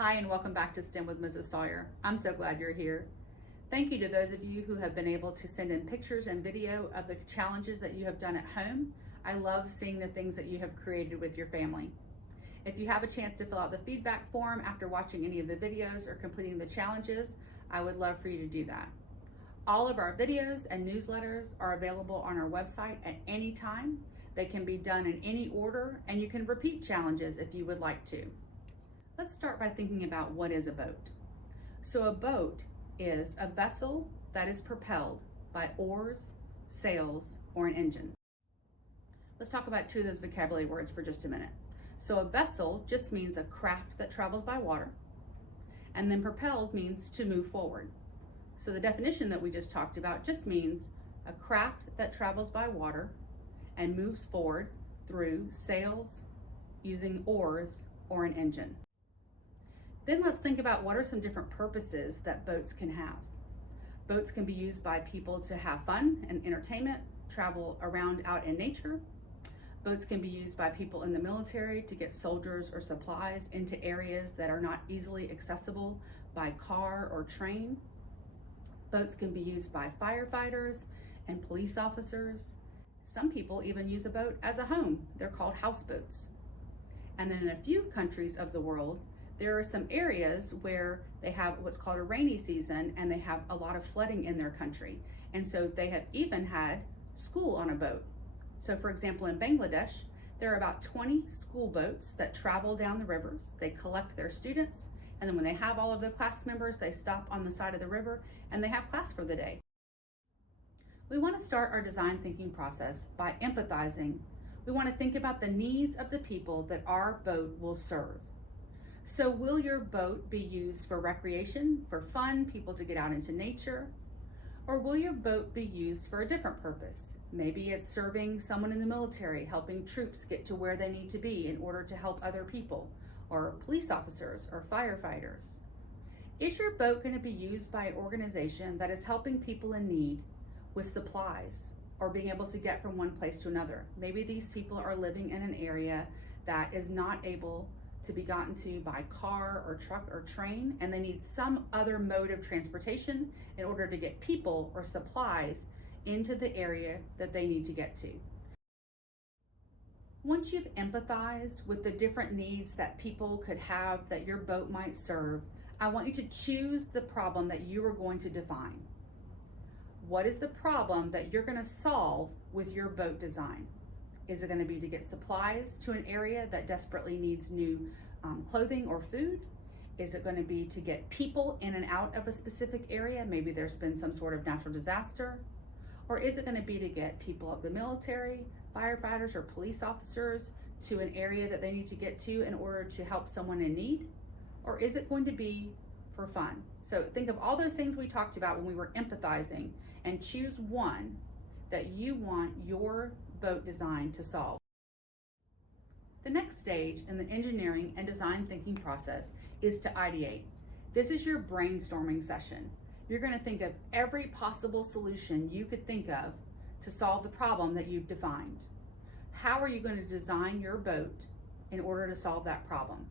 Hi, and welcome back to STEM with Mrs. Sawyer. I'm so glad you're here. Thank you to those of you who have been able to send in pictures and video of the challenges that you have done at home. I love seeing the things that you have created with your family. If you have a chance to fill out the feedback form after watching any of the videos or completing the challenges, I would love for you to do that. All of our videos and newsletters are available on our website at any time. They can be done in any order, and you can repeat challenges if you would like to. Let's start by thinking about what is a boat. So a boat is a vessel that is propelled by oars, sails, or an engine. Let's talk about two of those vocabulary words for just a minute. So a vessel just means a craft that travels by water, and then propelled means to move forward. So the definition that we just talked about just means a craft that travels by water and moves forward through sails, using oars, or an engine. Then let's think about what are some different purposes that boats can have. Boats can be used by people to have fun and entertainment, travel around out in nature. Boats can be used by people in the military to get soldiers or supplies into areas that are not easily accessible by car or train. Boats can be used by firefighters and police officers. Some people even use a boat as a home. They're called houseboats. And then in a few countries of the world, there are some areas where they have what's called a rainy season, and they have a lot of flooding in their country. And so they have even had school on a boat. So for example, in Bangladesh, there are about 20 school boats that travel down the rivers. They collect their students, and then when they have all of their class members, they stop on the side of the river and they have class for the day. We want to start our design thinking process by empathizing. We want to think about the needs of the people that our boat will serve. So will your boat be used for recreation, for fun, people to get out into nature? Or will your boat be used for a different purpose? Maybe it's serving someone in the military, helping troops get to where they need to be in order to help other people, or police officers or firefighters. Is your boat going to be used by an organization that is helping people in need with supplies or being able to get from one place to another? Maybe these people are living in an area that is not able to be gotten to by car or truck or train, and they need some other mode of transportation in order to get people or supplies into the area that they need to get to. Once you've empathized with the different needs that people could have that your boat might serve, I want you to choose the problem that you are going to define. What is the problem that you're going to solve with your boat design? Is it going to be to get supplies to an area that desperately needs new clothing or food? Is it going to be to get people in and out of a specific area? Maybe there's been some sort of natural disaster. Or is it going to be to get people of the military, firefighters, or police officers to an area that they need to get to in order to help someone in need? Or is it going to be for fun? So think of all those things we talked about when we were empathizing, and choose one that you want your boat design to solve. The next stage in the engineering and design thinking process is to ideate. This is your brainstorming session. You're going to think of every possible solution you could think of to solve the problem that you've defined. How are you going to design your boat in order to solve that problem?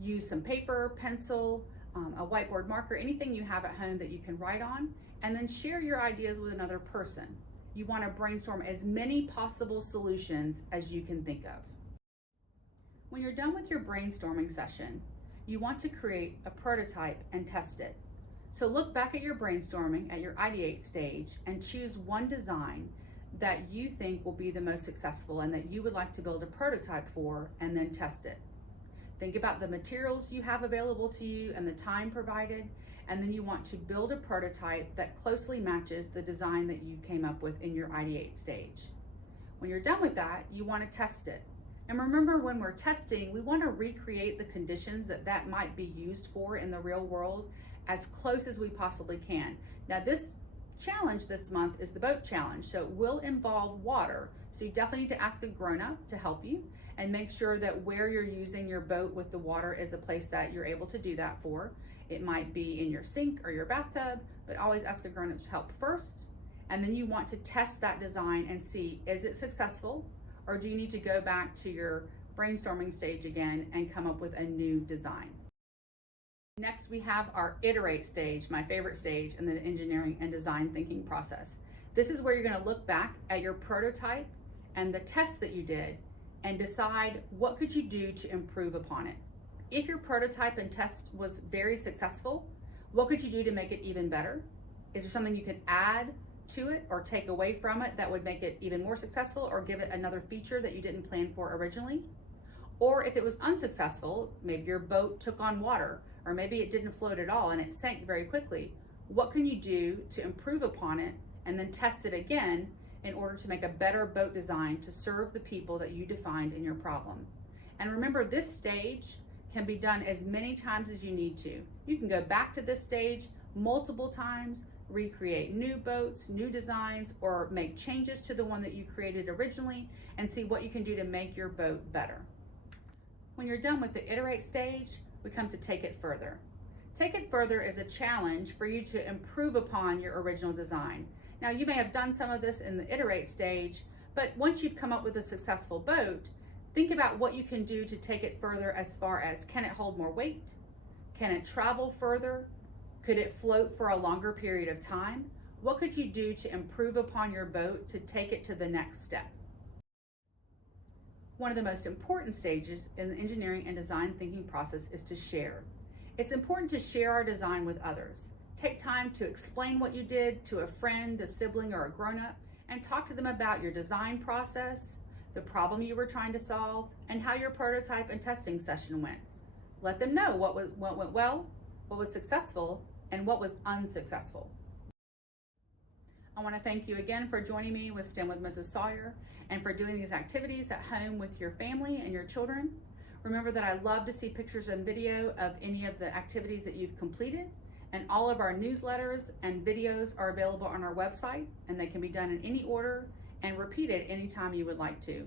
Use some paper, pencil, a whiteboard marker, anything you have at home that you can write on, and then share your ideas with another person. You want to brainstorm as many possible solutions as you can think of. When you're done with your brainstorming session, you want to create a prototype and test it. So look back at your brainstorming at your ideate stage and choose one design that you think will be the most successful and that you would like to build a prototype for, and then test it. Think about the materials you have available to you and the time provided, and then you want to build a prototype that closely matches the design that you came up with in your ideate stage. When you're done with that, you want to test it. And remember, when we're testing, we want to recreate the conditions that might be used for in the real world as close as we possibly can. Now, this challenge this month is the boat challenge, so it will involve water. So you definitely need to ask a grown-up to help you and make sure that where you're using your boat with the water is a place that you're able to do that for. It might be in your sink or your bathtub, but always ask a grown-up to help first. And then you want to test that design and see, is it successful? Or do you need to go back to your brainstorming stage again and come up with a new design? Next, we have our iterate stage, my favorite stage in the engineering and design thinking process. This is where you're going to look back at your prototype and the test that you did and decide what could you do to improve upon it. If your prototype and test was very successful, what could you do to make it even better? Is there something you could add to it or take away from it that would make it even more successful or give it another feature that you didn't plan for originally? Or if it was unsuccessful, maybe your boat took on water, or maybe it didn't float at all and it sank very quickly, what can you do to improve upon it and then test it again in order to make a better boat design to serve the people that you defined in your problem? And remember, this stage can be done as many times as you need to. You can go back to this stage multiple times, recreate new boats, new designs, or make changes to the one that you created originally and see what you can do to make your boat better. When you're done with the iterate stage, we come to take it further. Take it further is a challenge for you to improve upon your original design. Now, you may have done some of this in the iterate stage, but once you've come up with a successful boat, think about what you can do to take it further as far as, can it hold more weight? Can it travel further? Could it float for a longer period of time? What could you do to improve upon your boat to take it to the next step? One of the most important stages in the engineering and design thinking process is to share. It's important to share our design with others. Take time to explain what you did to a friend, a sibling, or a grown-up, and talk to them about your design process, the problem you were trying to solve, and how your prototype and testing session went. Let them know what went well, what was successful, and what was unsuccessful. I want to thank you again for joining me with STEM with Mrs. Sawyer and for doing these activities at home with your family and your children. Remember that I love to see pictures and video of any of the activities that you've completed, and all of our newsletters and videos are available on our website, and they can be done in any order and repeated anytime you would like to.